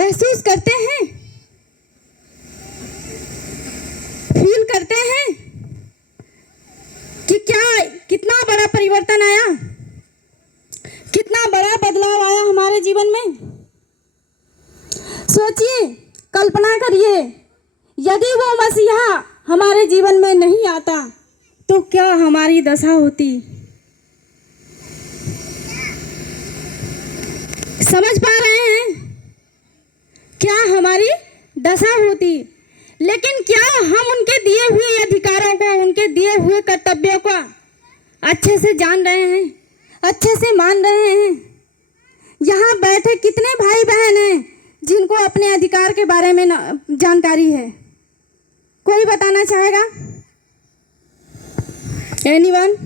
महसूस करते हैं, फील करते हैं कि क्या कितना बड़ा परिवर्तन आया, कितना बड़ा बदलाव आया हमारे जीवन में। सोचिए, कल्पना करिए, यदि वो मसीहा हमारे जीवन में नहीं आता तो क्या हमारी दशा होती। समझ पा रहे हैं क्या हमारी दशा होती। लेकिन क्या हम उनके दिए हुए अधिकारों को, उनके दिए हुए कर्तव्यों को अच्छे से जान रहे हैं, अच्छे से मान रहे हैं। यहाँ बैठे कितने भाई बहन हैं जिनको अपने अधिकार के बारे में जानकारी है? कोई बताना चाहेगा? एनीवन?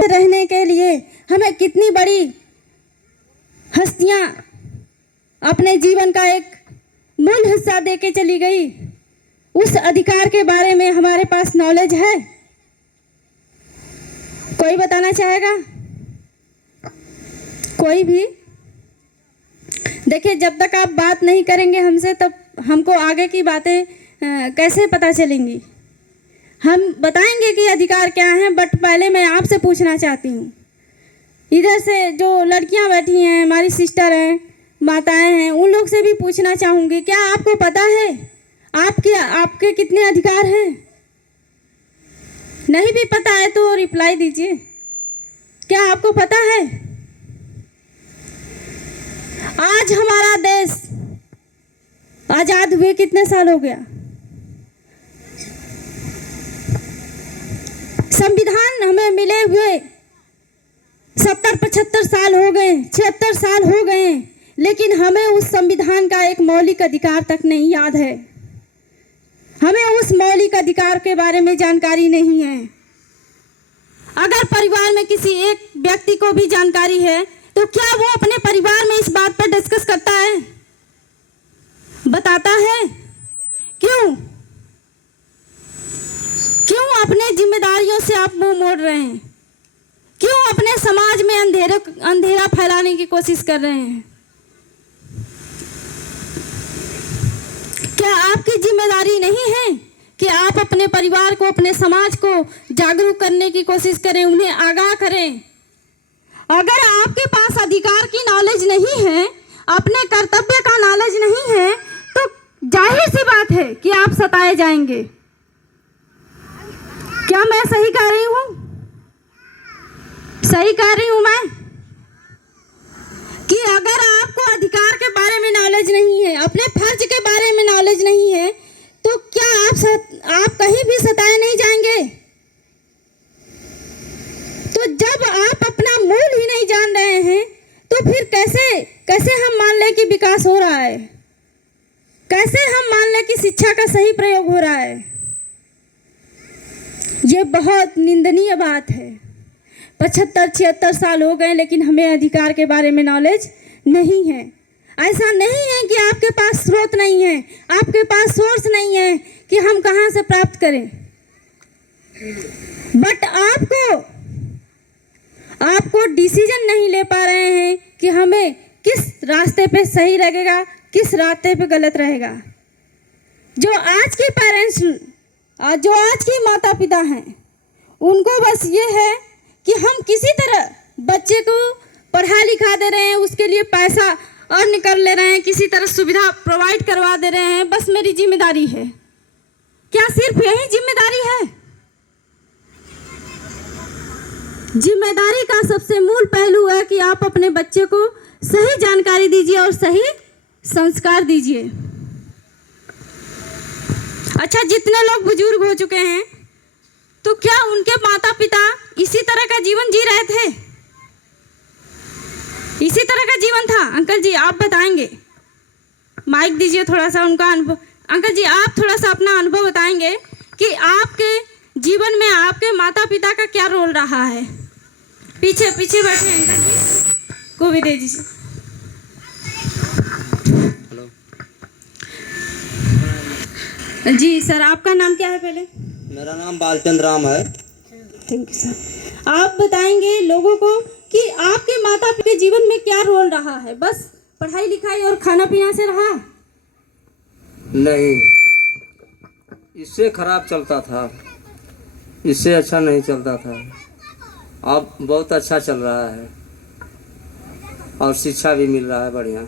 रहने के लिए हमें कितनी बड़ी हस्तियां अपने जीवन का एक मूल हिस्सा देके चली गई। उस अधिकार के बारे में हमारे पास नॉलेज है? कोई बताना चाहेगा? कोई भी? देखिए, जब तक आप बात नहीं करेंगे हमसे, तब हमको आगे की बातें कैसे पता चलेंगी। हम बताएंगे कि अधिकार क्या है, बट पहले मैं आपसे पूछना चाहती हूँ, इधर से जो लड़कियाँ बैठी हैं, हमारी सिस्टर हैं, माताएं हैं, उन लोग से भी पूछना चाहूँगी, क्या आपको पता है आपके कितने अधिकार हैं? नहीं भी पता है तो रिप्लाई दीजिए। क्या आपको पता है? आज हमारा देश आजाद हुए कितने साल हो गया? संविधान हमें मिले हुए 70-75 साल हो गए, 76 साल हो गए, लेकिन हमें उस संविधान का एक मौलिक अधिकार तक नहीं याद है। हमें उस मौलिक अधिकार के बारे में जानकारी नहीं है। अगर परिवार में किसी एक व्यक्ति को भी जानकारी है तो क्या वो अपने परिवार में इस बात पर डिस्कस करता है, बताता है? क्यों अपने जिम्मेदारियों से आप मुंह मोड़ रहे हैं? क्यों अपने समाज में अंधेरा फैलाने की कोशिश कर रहे हैं? क्या आपकी जिम्मेदारी नहीं है कि आप अपने परिवार को, अपने समाज को जागरूक करने की कोशिश करें, उन्हें आगाह करें? अगर आपके पास अधिकार की नॉलेज नहीं है, अपने कर्तव्य का नॉलेज नहीं है, तो जाहिर सी बात है कि आप सताए जाएंगे। क्या मैं सही कह रही हूँ? सही कह रही हूँ मैं कि अगर आपको अधिकार के बारे में नॉलेज नहीं है, अपने फर्ज के बारे में नॉलेज नहीं है, तो क्या आप कहीं भी सताए नहीं जाएंगे? तो जब आप अपना मूल ही नहीं जान रहे हैं, तो फिर कैसे हम मान लें कि विकास हो रहा है? कैसे हम मान लें कि शिक्षा का सही प्रयोग हो रहा है? ये बहुत निंदनीय बात है। 75-76 साल हो गए, लेकिन हमें अधिकार के बारे में नॉलेज नहीं है। ऐसा नहीं है कि आपके पास स्रोत नहीं है, आपके पास सोर्स नहीं है कि हम कहाँ से प्राप्त करें, बट आपको डिसीजन नहीं ले पा रहे हैं कि हमें किस रास्ते पे सही लगेगा, किस रास्ते पे गलत रहेगा। जो आज के पेरेंट्स, जो आज के माता पिता हैं, उनको बस ये है कि हम किसी तरह बच्चे को पढ़ा लिखा दे रहे हैं, उसके लिए पैसा अर्न कर ले रहे हैं, किसी तरह सुविधा प्रोवाइड करवा दे रहे हैं, बस मेरी जिम्मेदारी है। क्या सिर्फ यही जिम्मेदारी है? जिम्मेदारी का सबसे मूल पहलू है कि आप अपने बच्चे को सही जानकारी दीजिए और सही संस्कार दीजिए। अच्छा, जितने लोग बुजुर्ग हो चुके हैं, तो क्या उनके माता पिता इसी तरह का जीवन जी रहे थे? इसी तरह का जीवन था? अंकल जी आप बताएंगे, माइक दीजिए थोड़ा सा, उनका अनुभव। अंकल जी आप थोड़ा सा अपना अनुभव बताएंगे कि आपके जीवन में आपके माता पिता का क्या रोल रहा है? पीछे पीछे बैठे अंकल जी को भी दे दीजिए। जी सर, आपका नाम क्या है पहले? मेरा नाम बालचंद राम है। Thank you sir. आप बताएंगे लोगों को कि आपके माता पिता के जीवन में क्या रोल रहा है? बस पढ़ाई लिखाई और खाना पीना से रहा? नहीं, इससे खराब चलता था, इससे अच्छा नहीं चलता था। अब बहुत अच्छा चल रहा है और शिक्षा भी मिल रहा है बढ़िया।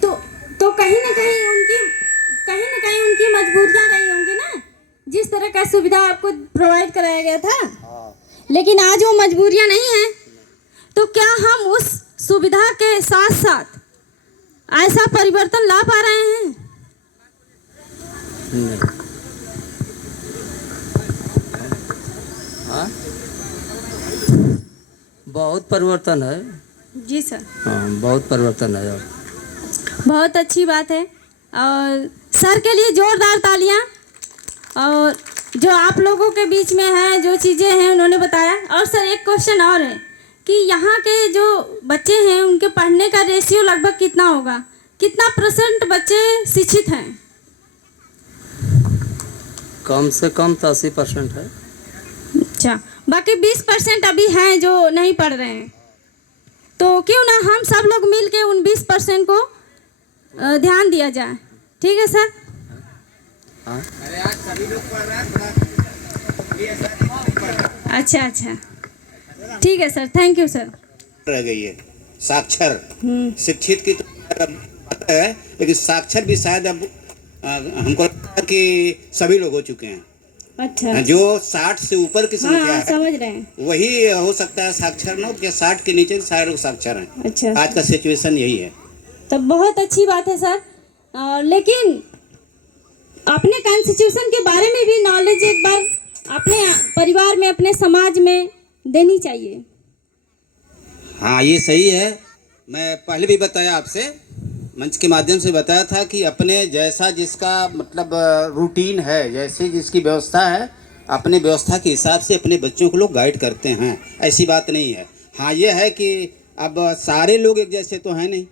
तो कहीं ना कहीं उनकी मजबूरियां रही होंगी ना, जिस तरह का सुविधा आपको प्रोवाइड कराया गया था। लेकिन आज वो मजबूरियां नहीं है, तो क्या हम उस सुविधा के साथ साथ ऐसा परिवर्तन ला पा रहे हैं? नहीं। हाँ, बहुत परिवर्तन है जी सर। हाँ, बहुत परिवर्तन है। और बहुत अच्छी बात है, और सर के लिए जोरदार तालियां। और जो आप लोगों के बीच में है, जो चीज़ें हैं उन्होंने बताया। और सर एक क्वेश्चन और है कि यहाँ के जो बच्चे हैं उनके पढ़ने का रेशियो लगभग कितना होगा? कितना % बच्चे शिक्षित हैं? कम से कम तो 80% है। अच्छा, बाकी 20% अभी हैं जो नहीं पढ़ रहे हैं। तो क्यों ना हम सब लोग मिल के उन 20% को ध्यान दिया जाए। ठीक है सर? हाँ? अच्छा, ठीक है सर, थैंक यू सर। रह गई है साक्षर, शिक्षित की तो पता है, लेकिन साक्षर भी शायद अब हमको लगता है कि सभी लोग हो चुके हैं। अच्छा, जो 60 से ऊपर की संख्या हाँ, है, समझ रहे हैं। वही हो सकता है साक्षर ना, कि 60 के नीचे सारे लोग साक्षर हैं। अच्छा, आज का सिचुएशन यही है। तो बहुत अच्छी बात है सर। लेकिन अपने कॉन्स्टिट्यूशन के बारे में भी नॉलेज एक बार अपने परिवार में, अपने समाज में देनी चाहिए। हाँ, ये सही है। मैं पहले भी बताया आपसे, मंच के माध्यम से बताया था कि अपने जैसा जिसका मतलब रूटीन है, जैसे जिसकी व्यवस्था है, अपने व्यवस्था के हिसाब से अपने बच्चों को लोग गाइड करते हैं। ऐसी बात नहीं है। हाँ, ये है कि अब सारे लोग एक जैसे तो हैं नहीं,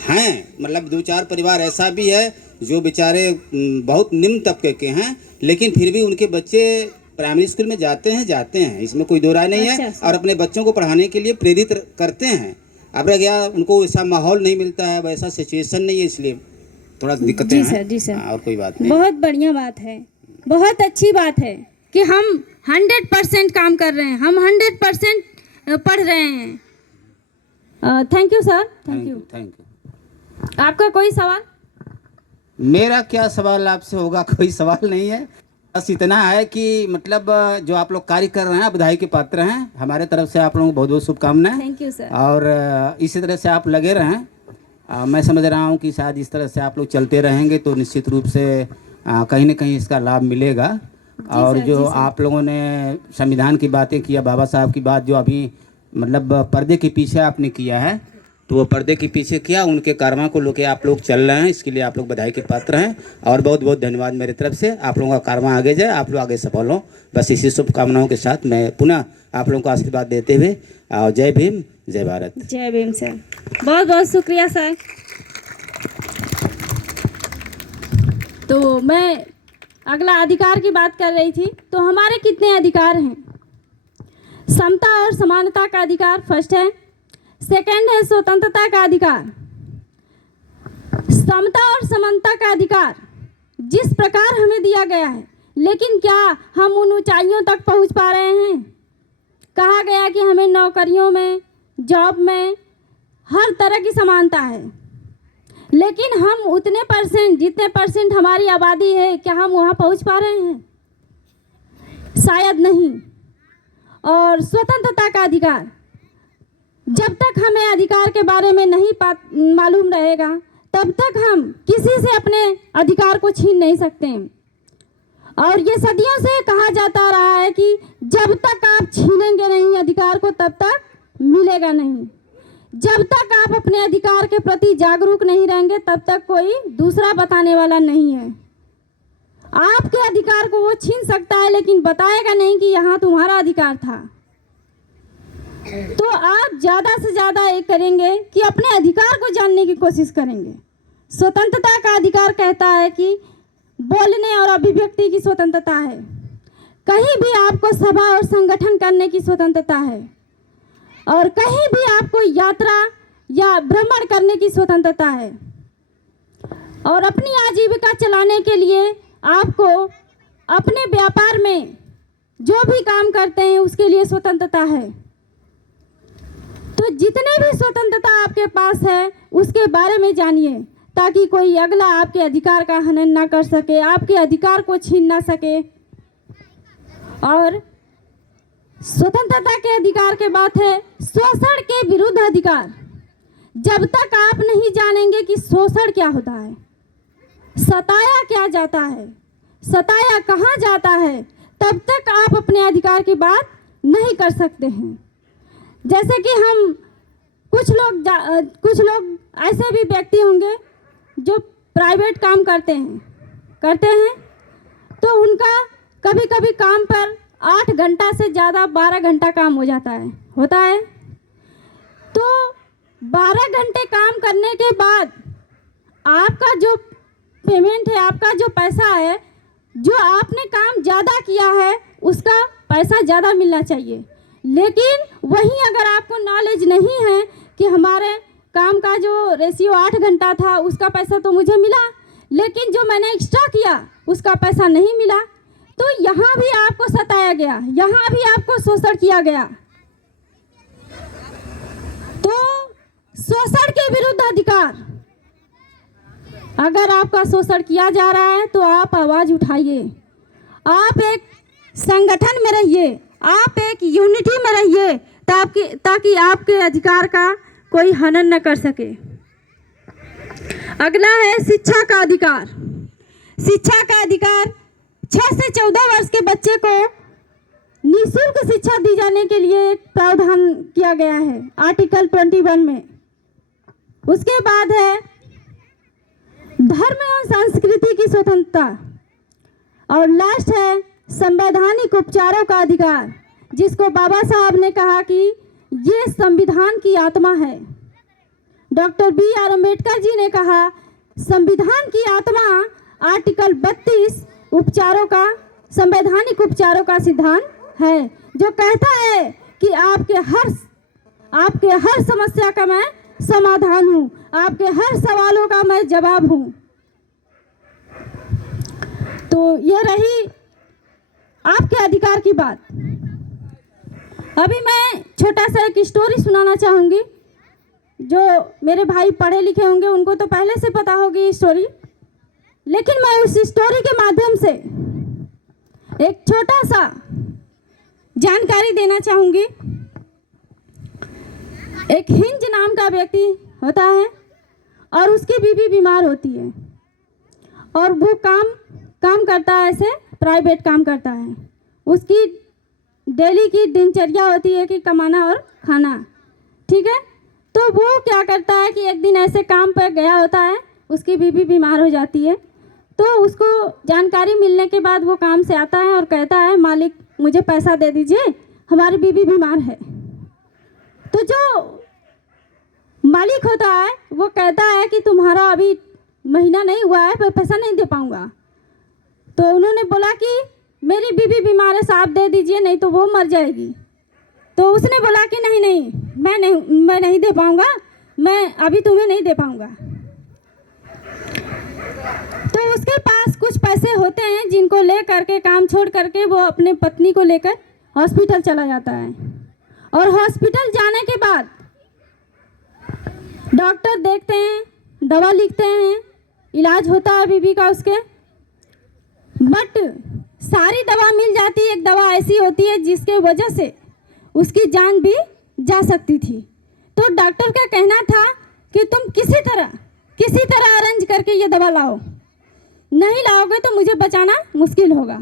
हैं मतलब 2-4 परिवार ऐसा भी है जो बेचारे बहुत निम्न तबके के हैं, लेकिन फिर भी उनके बच्चे प्राइमरी स्कूल में जाते हैं, इसमें कोई दो राय नहीं है। और अपने बच्चों को पढ़ाने के लिए प्रेरित करते हैं। अब रह गया, उनको वैसा माहौल नहीं मिलता है, वैसा सिचुएशन नहीं है, इसलिए थोड़ा दिक्कतें हैं। जी सर। और कोई बात नहीं। बहुत बढ़िया बात है, बहुत अच्छी बात है कि हम 100% काम कर रहे हैं, हम 100% पढ़ रहे हैं। Thank you sir, thank you. आपका कोई सवाल? मेरा क्या सवाल आपसे होगा, कोई सवाल नहीं है। बस इतना है कि मतलब जो आप लोग कार्य कर रहे हैं, बधाई के पात्र हैं। हमारे तरफ से आप लोगों को बहुत बहुत शुभकामनाएं। Thank you sir. और इसी तरह से आप लगे रहें। मैं समझ रहा हूँ कि शायद इस तरह से आप लोग चलते रहेंगे तो निश्चित रूप से कहीं ना कहीं इसका लाभ मिलेगा। और जो आप लोगों ने संविधान की बातें किया, बाबा साहब की बात जो अभी मतलब पर्दे के पीछे आपने किया है, तो वो पर्दे के पीछे किया, उनके कर्मा को लेके आप लोग चल रहे हैं। इसके लिए आप लोग बधाई के पात्र हैं और बहुत बहुत धन्यवाद मेरी तरफ से। आप लोगों का कर्मा आगे जाए, आप लोग आगे सफल हों। बस इसी शुभकामनाओं के साथ मैं पुनः आप लोगों को आशीर्वाद देते हुए जय भीम, जय भारत। जय भीम सर, बहुत बहुत शुक्रिया सर। तो मैं अगला अधिकार की बात कर रही थी। तो हमारे कितने अधिकार हैं? समता और समानता का अधिकार फर्स्ट है। सेकंड है स्वतंत्रता का अधिकार। समता और समानता का अधिकार जिस प्रकार हमें दिया गया है, लेकिन क्या हम उन ऊंचाइयों तक पहुंच पा रहे हैं? कहा गया कि हमें नौकरियों में, जॉब में हर तरह की समानता है, लेकिन हम उतने % जितने % हमारी आबादी है, क्या हम वहाँ पहुँच पा रहे हैं? शायद नहीं। और स्वतंत्रता का अधिकार, जब तक हमें अधिकार के बारे में नहीं मालूम रहेगा, तब तक हम किसी से अपने अधिकार को छीन नहीं सकते। और ये सदियों से कहा जाता रहा है कि जब तक आप छीनेंगे नहीं अधिकार को, तब तक मिलेगा नहीं। जब तक आप अपने अधिकार के प्रति जागरूक नहीं रहेंगे, तब तक कोई दूसरा बताने वाला नहीं है। आपके अधिकार को वो छीन सकता है, लेकिन बताएगा नहीं कि यहाँ तुम्हारा अधिकार था। तो आप ज़्यादा से ज़्यादा ये करेंगे कि अपने अधिकार को जानने की कोशिश करेंगे। स्वतंत्रता का अधिकार कहता है कि बोलने और अभिव्यक्ति की स्वतंत्रता है। कहीं भी आपको सभा और संगठन करने की स्वतंत्रता है और कहीं भी आपको यात्रा या भ्रमण करने की स्वतंत्रता है और अपनी आजीविका चलाने के लिए आपको अपने व्यापार में जो भी काम करते हैं उसके लिए स्वतंत्रता है। तो जितने भी स्वतंत्रता आपके पास है उसके बारे में जानिए ताकि कोई अगला आपके अधिकार का हनन ना कर सके, आपके अधिकार को छीन ना सके। और स्वतंत्रता के अधिकार के बात है शोषण के विरुद्ध अधिकार। जब तक आप नहीं जानेंगे कि शोषण क्या होता है, सताया क्या जाता है, सताया कहाँ जाता है, तब तक आप अपने अधिकार की बात नहीं कर सकते हैं। जैसे कि हम कुछ लोग ऐसे भी व्यक्ति होंगे जो प्राइवेट काम करते हैं तो उनका कभी कभी काम पर 8 घंटा से ज़्यादा 12 घंटा काम हो जाता है होता है। तो 12 घंटे काम करने के बाद आपका जो पेमेंट है, आपका जो पैसा है, जो आपने काम ज़्यादा किया है उसका पैसा ज़्यादा मिलना चाहिए। लेकिन वहीं अगर आपको नॉलेज नहीं है कि हमारे काम का जो रेशियो 8 घंटा था उसका पैसा तो मुझे मिला, लेकिन जो मैंने एक्स्ट्रा किया उसका पैसा नहीं मिला, तो यहाँ भी आपको सताया गया, यहाँ भी आपको शोषण किया गया। तो शोषण के विरुद्ध अधिकार, अगर आपका शोषण किया जा रहा है तो आप आवाज़ उठाइए, आप एक संगठन में रहिए, आप एक यूनिटी में रहिए ताकि आपके अधिकार का कोई हनन न कर सके। अगला है शिक्षा का अधिकार। शिक्षा का अधिकार 6 से 14 वर्ष के बच्चे को निःशुल्क शिक्षा दी जाने के लिए एक प्रावधान किया गया है आर्टिकल 21 में। उसके बाद है धर्म एवं संस्कृति की स्वतंत्रता और लास्ट है संवैधानिक उपचारों का अधिकार, जिसको बाबा साहब ने कहा कि ये संविधान की आत्मा है। डॉक्टर BR अम्बेडकर जी ने कहा संविधान की आत्मा आर्टिकल 32 उपचारों का, संवैधानिक उपचारों का सिद्धांत है, जो कहता है कि आपके हर समस्या का मैं समाधान हूँ, आपके हर सवालों का मैं जवाब हूँ। तो ये रही आपके अधिकार की बात। अभी मैं छोटा सा एक स्टोरी सुनाना चाहूँगी। जो मेरे भाई पढ़े लिखे होंगे उनको तो पहले से पता होगी स्टोरी, लेकिन मैं उस स्टोरी के माध्यम से एक छोटा सा जानकारी देना चाहूँगी। एक हिंज नाम का व्यक्ति होता है और उसकी बीवी बीमार होती है और वो काम करता है, ऐसे प्राइवेट काम करता है। उसकी डेली की दिनचर्या होती है कि कमाना और खाना, ठीक है। तो वो क्या करता है कि एक दिन ऐसे काम पर गया होता है, उसकी बीवी बीमार हो जाती है। तो उसको जानकारी मिलने के बाद वो काम से आता है और कहता है मालिक मुझे पैसा दे दीजिए, हमारी बीवी बीमार है। तो जो मालिक होता है वो कहता है कि तुम्हारा अभी महीना नहीं हुआ है, मैं पैसा नहीं दे पाऊँगा। तो उन्होंने बोला कि मेरी बीवी बीमार है साहब, दे दीजिए नहीं तो वो मर जाएगी। तो उसने बोला कि नहीं मैं नहीं दे पाऊँगा, मैं अभी तुम्हें नहीं दे पाऊँगा। तो उसके पास कुछ पैसे होते हैं जिनको ले करके, काम छोड़ करके वो अपने पत्नी को लेकर हॉस्पिटल चला जाता है। और हॉस्पिटल जाने के बाद डॉक्टर देखते हैं, दवा लिखते हैं, इलाज होता है बीवी का उसके, बट सारी दवा मिल जाती है। एक दवा ऐसी होती है जिसके वजह से उसकी जान भी जा सकती थी। तो डॉक्टर का कहना था कि तुम किसी तरह अरेंज करके ये दवा लाओ, नहीं लाओगे तो मुझे बचाना मुश्किल होगा।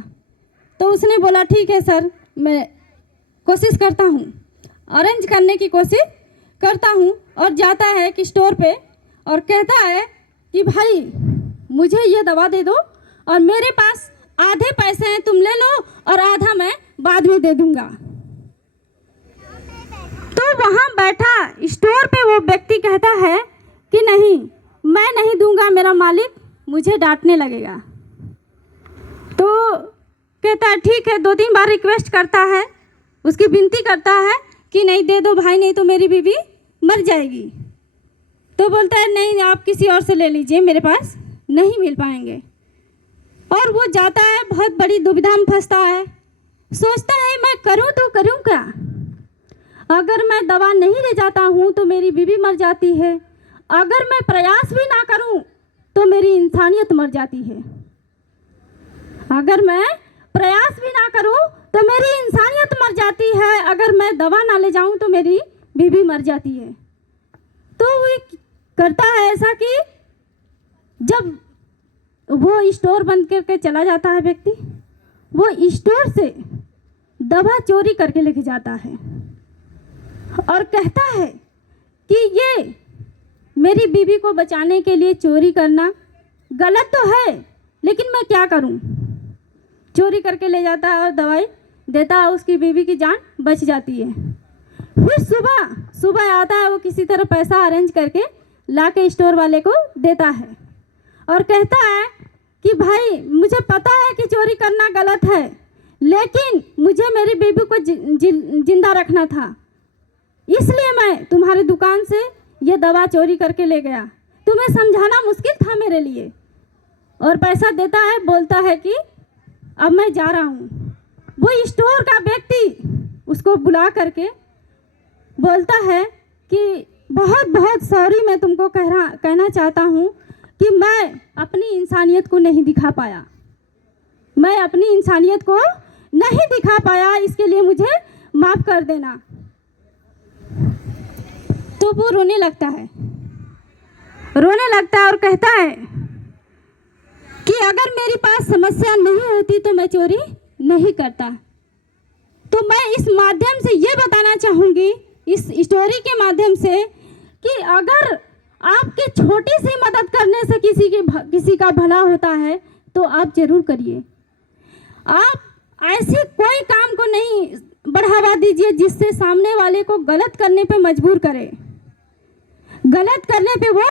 तो उसने बोला ठीक है सर, मैं कोशिश करता हूँ, अरेंज करने की कोशिश करता हूँ। और जाता है कि स्टोर पे और कहता है कि भाई मुझे ये दवा दे दो और मेरे पास आधे पैसे हैं, तुम ले लो और आधा मैं बाद में दे दूँगा। तो वहाँ बैठा स्टोर पे वो व्यक्ति कहता है कि नहीं, मैं नहीं दूंगा, मेरा मालिक मुझे डांटने लगेगा। तो कहता है ठीक है, 2-3 बार रिक्वेस्ट करता है, उसकी विनती करता है कि नहीं दे दो भाई, नहीं तो मेरी बीवी मर जाएगी। तो बोलता है नहीं, आप किसी और से ले लीजिए, मेरे पास नहीं मिल पाएंगे। और वो जाता है, बहुत बड़ी दुविधा में फंसता है, सोचता है मैं करूं तो करूं क्या, अगर मैं दवा नहीं ले जाता हूं तो मेरी बीवी मर जाती है, अगर मैं प्रयास भी ना करूं तो मेरी इंसानियत मर जाती है, अगर मैं प्रयास भी ना करूं तो मेरी इंसानियत मर जाती है, अगर मैं दवा ना ले जाऊं तो मेरी बीवी मर जाती है। तो वो करता है ऐसा कि जब वो स्टोर बंद करके चला जाता है व्यक्ति, वो स्टोर से दवा चोरी करके लेके जाता है और कहता है कि ये मेरी बीवी को बचाने के लिए चोरी करना गलत तो है, लेकिन मैं क्या करूं। चोरी करके ले जाता है और दवाई देता है, उसकी बीवी की जान बच जाती है। फिर सुबह आता है, वो किसी तरह पैसा अरेंज करके ला के स्टोर वाले को देता है और कहता है कि भाई मुझे पता है कि चोरी करना गलत है, लेकिन मुझे मेरी बीवी को जिंदा रखना था, इसलिए मैं तुम्हारी दुकान से ये दवा चोरी करके ले गया, तुम्हें समझाना मुश्किल था मेरे लिए। और पैसा देता है, बोलता है कि अब मैं जा रहा हूँ। वो स्टोर का व्यक्ति उसको बुला करके बोलता है कि बहुत बहुत सॉरी, मैं तुमको कहना चाहता हूँ कि मैं अपनी इंसानियत को नहीं दिखा पाया, मैं अपनी इंसानियत को नहीं दिखा पाया, इसके लिए मुझे माफ़ कर देना। तो वो रोने लगता है और कहता है कि अगर मेरे पास समस्या नहीं होती तो मैं चोरी नहीं करता। तो मैं इस माध्यम से ये बताना चाहूँगी, इस स्टोरी के माध्यम से, कि अगर आपके छोटी सी मदद करने से किसी का भला होता है तो आप जरूर करिए। आप ऐसे कोई काम को नहीं बढ़ावा दीजिए जिससे सामने वाले को गलत करने पे मजबूर करे, गलत करने पे वो